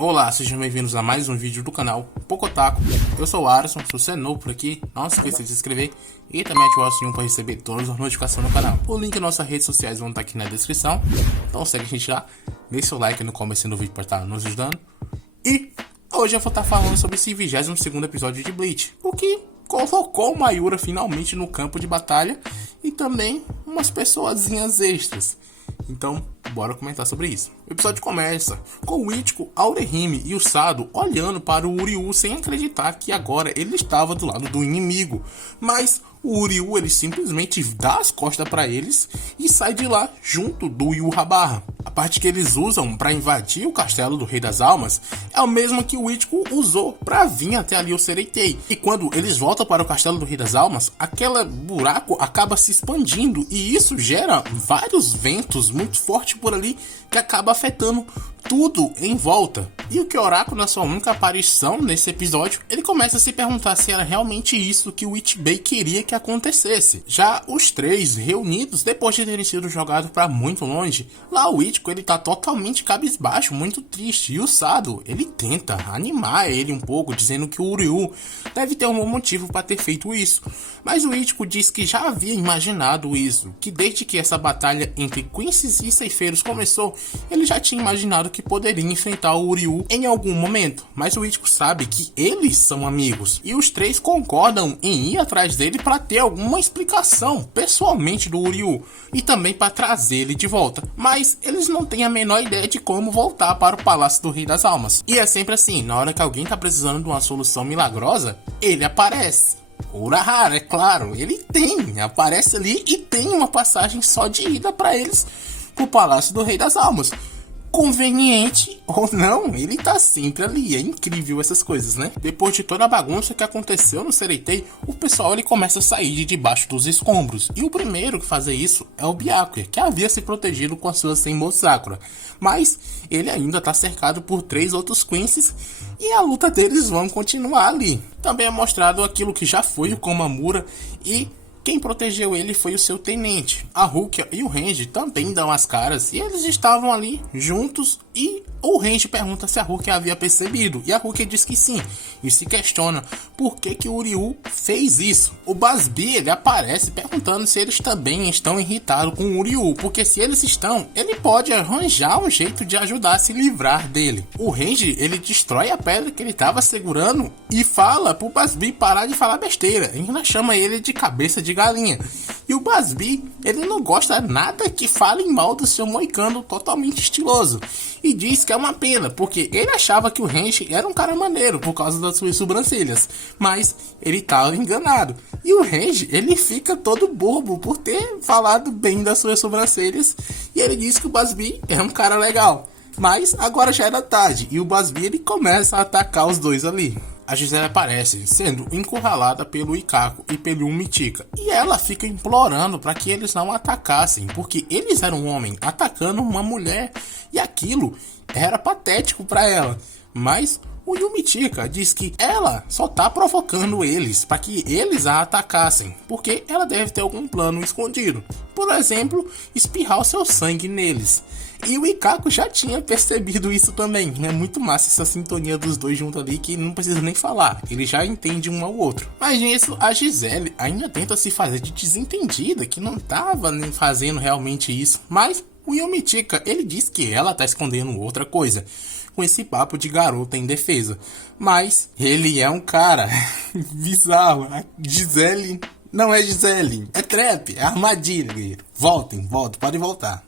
Olá, sejam bem-vindos a mais um vídeo do canal Pocotaco. Eu sou o Arson, se você é novo por aqui, não se esqueça de se inscrever e também ativar o sininho para receber todas as notificações no canal. O link das nossas redes sociais vão estar aqui na descrição, então segue a gente lá, deixa seu like no começo do vídeo para estar nos ajudando. E hoje eu vou estar falando sobre esse 22º episódio de Bleach, o que colocou o Mayura finalmente no campo de batalha e também umas pessoazinhas extras. Então, bora comentar sobre isso. O episódio começa com o Ichigo, Aurihime e o Sado olhando para o Uryu sem acreditar que agora ele estava do lado do inimigo. Mas o Uryu ele simplesmente dá as costas para eles e sai de lá junto do Yhwach. A parte que eles usam para invadir o castelo do Rei das Almas é a mesma que o Ichigo usou para vir até ali o Sereitei. E quando eles voltam para o castelo do Rei das Almas, aquele buraco acaba se expandindo e isso gera vários ventos muito fortes por ali que acaba afetando tudo em volta. E o Kyoraku, na sua única aparição nesse episódio, ele começa a se perguntar se era realmente isso que o Ichibei queria que acontecesse. Já os três reunidos, depois de terem sido jogados para muito longe, lá o Ichigo ele tá totalmente cabisbaixo, muito triste, e o Sado ele tenta animar ele um pouco, dizendo que o Uryu deve ter um bom motivo para ter feito isso. Mas o Ichigo diz que já havia imaginado isso, que desde que essa batalha entre Quincy e ceifeiros começou, ele já tinha imaginado que poderia enfrentar o Uryu em algum momento, mas o Ichigo sabe que eles são amigos e os três concordam em ir atrás dele para ter alguma explicação pessoalmente do Uryu e também para trazer ele de volta, mas eles não têm a menor ideia de como voltar para o Palácio do Rei das Almas. E é sempre assim, na hora que alguém tá precisando de uma solução milagrosa, ele aparece. Urahara, é claro, ele aparece ali e tem uma passagem só de ida para eles pro Palácio do Rei das Almas. Conveniente ou não, ele tá sempre ali, é incrível essas coisas, né? Depois de toda a bagunça que aconteceu no Sereitei, o pessoal ele começa a sair de debaixo dos escombros, e o primeiro que fazer isso é o Byakuya, que havia se protegido com a sua Senbou Sakura, mas ele ainda tá cercado por 3 outros Quincy's e a luta deles vão continuar ali. Também é mostrado aquilo que já foi o Komamura e quem protegeu ele foi o seu tenente. A Rukia e o Renji também dão as caras e eles estavam ali juntos e o Renji pergunta se a Rukia havia percebido e a Rukia diz que sim e se questiona por que o Uryu fez isso. O Basbi ele aparece perguntando se eles também estão irritados com o Uryu, porque se eles estão, ele pode arranjar um jeito de ajudar a se livrar dele. O Renji ele destrói a pedra que ele estava segurando e fala pro Basbi parar de falar besteira. Ainda chama ele de cabeça de galinha. E o Basbi, ele não gosta nada que falem mal do seu moicano totalmente estiloso. E diz que é uma pena, porque ele achava que o Renji era um cara maneiro por causa das suas sobrancelhas. Mas ele estava enganado. E o Renji, ele fica todo bobo por ter falado bem das suas sobrancelhas. E ele diz que o Basbi é um cara legal. Mas agora já era tarde e o Basbi ele começa a atacar os dois ali. A Gisele aparece sendo encurralada pelo Ikako e pelo Umitika e ela fica implorando para que eles não atacassem, porque eles eram um homem atacando uma mulher e aquilo era patético para ela. Mas o Umitika diz que ela só tá provocando eles para que eles a atacassem, porque ela deve ter algum plano escondido. Por exemplo, espirrar o seu sangue neles. E o Ikako já tinha percebido isso também. É muito massa essa sintonia dos dois juntos ali que não precisa nem falar. Ele já entende um ao outro. Mas nisso, a Gisele ainda tenta se fazer de desentendida, que não tava nem fazendo realmente isso. Mas o Yomitika, ele diz que ela tá escondendo outra coisa, com esse papo de garota indefesa. Mas ele é um cara bizarro. A Gisele não é Gisele, é trap, é armadilha. Voltem, podem voltar.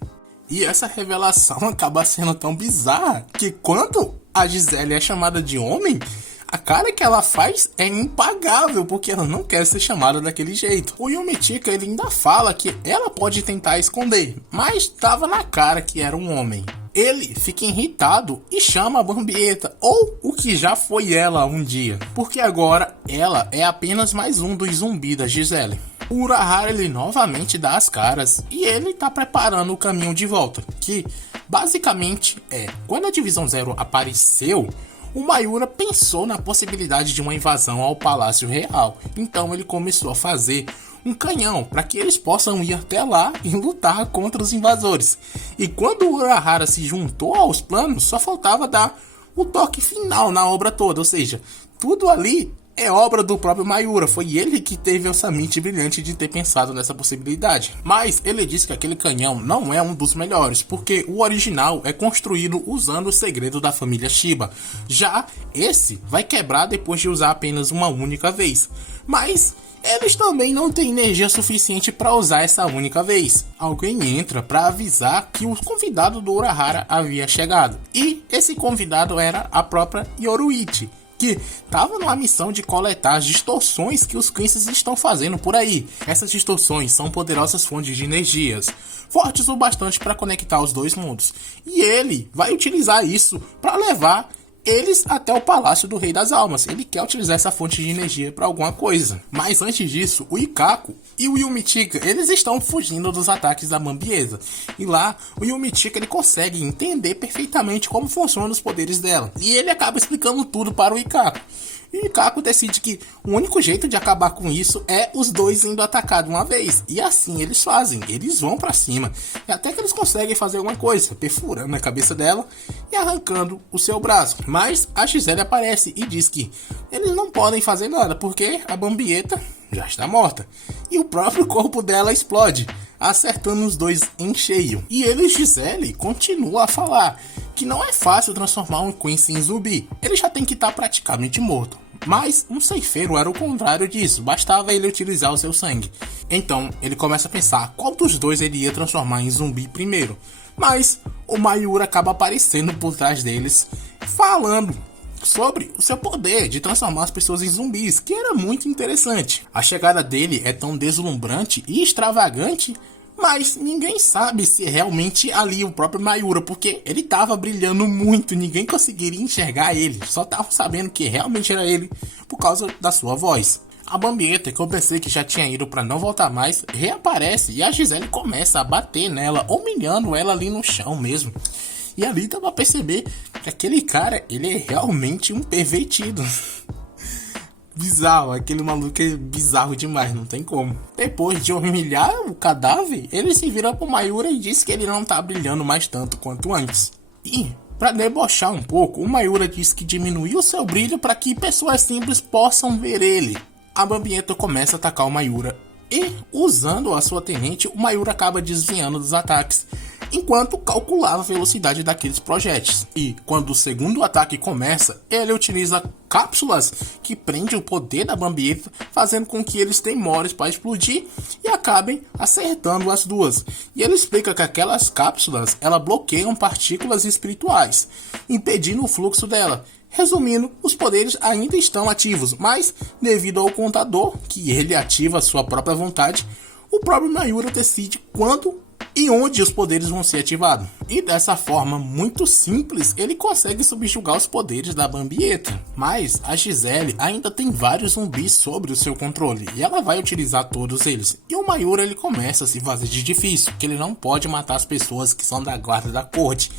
E essa revelação acaba sendo tão bizarra que quando a Gisele é chamada de homem, a cara que ela faz é impagável, porque ela não quer ser chamada daquele jeito. O Yomitika ele ainda fala que ela pode tentar esconder, mas estava na cara que era um homem. Ele fica irritado e chama a Bambieta, ou o que já foi ela um dia, porque agora ela é apenas mais um dos zumbis da Gisele. O Urahara ele novamente dá as caras e ele tá preparando o caminho de volta, que basicamente é, quando a Divisão Zero apareceu, o Mayura pensou na possibilidade de uma invasão ao Palácio Real, então ele começou a fazer um canhão para que eles possam ir até lá e lutar contra os invasores. E quando o Urahara se juntou aos planos, só faltava dar o toque final na obra toda, ou seja, tudo ali é obra do próprio Mayura, foi ele que teve essa mente brilhante de ter pensado nessa possibilidade. Mas ele disse que aquele canhão não é um dos melhores, porque o original é construído usando o segredo da família Shiba. Já esse vai quebrar depois de usar apenas uma única vez. Mas eles também não têm energia suficiente para usar essa única vez. Alguém entra para avisar que o convidado do Urahara havia chegado. E esse convidado era a própria Yoruichi, que estava numa missão de coletar as distorções que os Quincy's estão fazendo por aí. Essas distorções são poderosas fontes de energias, fortes o bastante para conectar os dois mundos. E ele vai utilizar isso para levar eles até o Palácio do Rei das Almas. Ele quer utilizar essa fonte de energia para alguma coisa. Mas antes disso, o Ikako e o Yumichika, eles estão fugindo dos ataques da Bambiesa. E lá, o Yumichika, ele consegue entender perfeitamente como funcionam os poderes dela. E ele acaba explicando tudo para o Ikako. E o Ikako decide que o único jeito de acabar com isso é os dois indo atacar de uma vez. E assim eles fazem, eles vão pra cima. E até que eles conseguem fazer alguma coisa, perfurando a cabeça dela e arrancando o seu braço. Mas a Gisele aparece e diz que eles não podem fazer nada, porque a Bambieta já está morta. E o próprio corpo dela explode, acertando os dois em cheio. E ele, Gisele, continua a falar que não é fácil transformar um Quincy em zumbi. Ele já tem que estar praticamente morto. Mas um ceifeiro era o contrário disso, bastava ele utilizar o seu sangue. Então ele começa a pensar qual dos dois ele ia transformar em zumbi primeiro. Mas o Mayura acaba aparecendo por trás deles, falando sobre o seu poder de transformar as pessoas em zumbis, que era muito interessante. A chegada dele é tão deslumbrante e extravagante, mas ninguém sabe se é realmente ali o próprio Mayura, porque ele estava brilhando muito, ninguém conseguiria enxergar ele, só estavam sabendo que realmente era ele por causa da sua voz. A Bambieta, que eu pensei que já tinha ido para não voltar mais, reaparece e a Gisele começa a bater nela, humilhando ela ali no chão mesmo. E ali dá pra perceber que aquele cara, ele é realmente um pervertido. Bizarro, aquele maluco é bizarro demais, não tem como. Depois de humilhar o cadáver, ele se vira pro Mayura e diz que ele não tá brilhando mais tanto quanto antes. E, pra debochar um pouco, o Mayura diz que diminuiu seu brilho para que pessoas simples possam ver ele. A Bambieta começa a atacar o Mayura e, usando a sua tenente, o Mayura acaba desviando dos ataques, enquanto calculava a velocidade daqueles projéteis. E quando o segundo ataque começa, ele utiliza cápsulas que prendem o poder da Bambieta, fazendo com que eles demorem para explodir e acabem acertando as duas. E ele explica que aquelas cápsulas, elas bloqueiam partículas espirituais, impedindo o fluxo dela. Resumindo, os poderes ainda estão ativos, mas devido ao contador, que ele ativa a sua própria vontade, o próprio Mayura decide quando e onde os poderes vão ser ativados. E dessa forma muito simples, ele consegue subjugar os poderes da Bambieta. Mas a Gisele ainda tem vários zumbis sob o seu controle, e ela vai utilizar todos eles. E o Mayura, ele começa a se fazer de difícil, que ele não pode matar as pessoas que são da guarda da corte,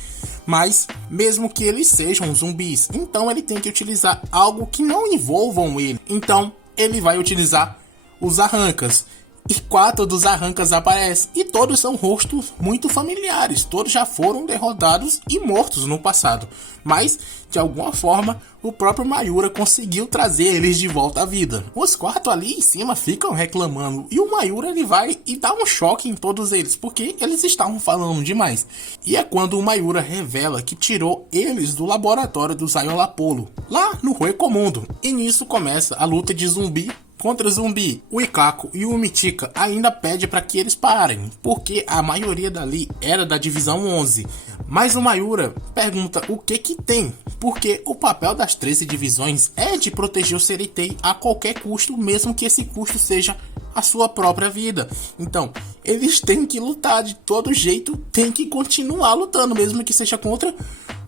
mas mesmo que eles sejam zumbis, então ele tem que utilizar algo que não envolvam ele. Então ele vai utilizar os arrancas. E 4 dos arrancas aparecem, e todos são rostos muito familiares, todos já foram derrotados e mortos no passado, mas de alguma forma o próprio Mayura conseguiu trazer eles de volta à vida. Os 4 ali em cima ficam reclamando, e o Mayura, ele vai e dá um choque em todos eles, porque eles estavam falando demais. E é quando o Mayura revela que tirou eles do laboratório do Zayolapolo, lá no Recomundo, e nisso começa a luta de zumbi contra zumbi. O Ikako e o Michika ainda pede para que eles parem, porque a maioria dali era da divisão 11. Mas o Mayura pergunta o que tem, porque o papel das 13 divisões é de proteger o Sereitei a qualquer custo, mesmo que esse custo seja a sua própria vida. Então, eles têm que lutar de todo jeito, têm que continuar lutando, mesmo que seja contra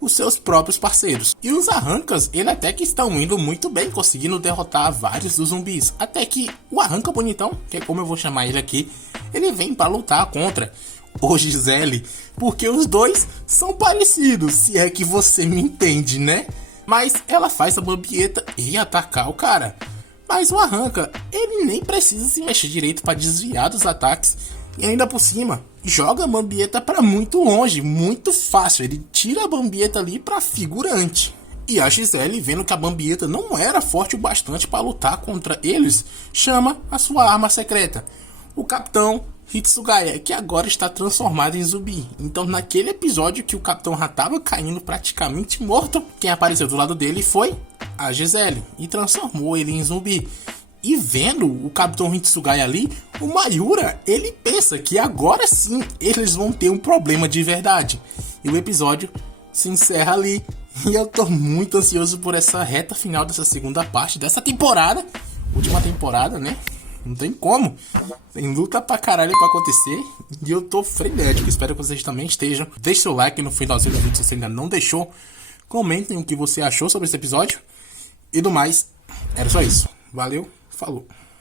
os seus próprios parceiros. E os arrancas, ele até que estão indo muito bem, conseguindo derrotar vários dos zumbis. Até que o arranca bonitão, que é como eu vou chamar ele aqui, ele vem para lutar contra o Gisele, porque os dois são parecidos, se é que você me entende, né? Mas ela faz a Bambieta e atacar o cara. Mas o arranca, ele nem precisa se mexer direito para desviar dos ataques. E ainda por cima, joga a Bambieta para muito longe, muito fácil. Ele tira a Bambieta ali para figurante. E a Gisele, vendo que a Bambieta não era forte o bastante para lutar contra eles, chama a sua arma secreta, o Capitão Hitsugaya, que agora está transformado em zumbi. Então, naquele episódio que o Capitão já estava caindo praticamente morto, quem apareceu do lado dele foi a Gisele e transformou ele em zumbi. E vendo o Capitão Hitsugaya ali, o Mayura, ele pensa que agora sim eles vão ter um problema de verdade. E o episódio se encerra ali. E eu tô muito ansioso por essa reta final dessa segunda parte dessa temporada. Última temporada, né? Não tem como. Tem luta pra caralho pra acontecer. E eu tô frenético. Espero que vocês também estejam. Deixe seu like no finalzinho do vídeo se você ainda não deixou. Comentem o que você achou sobre esse episódio. E do mais, era só isso. Valeu, falou.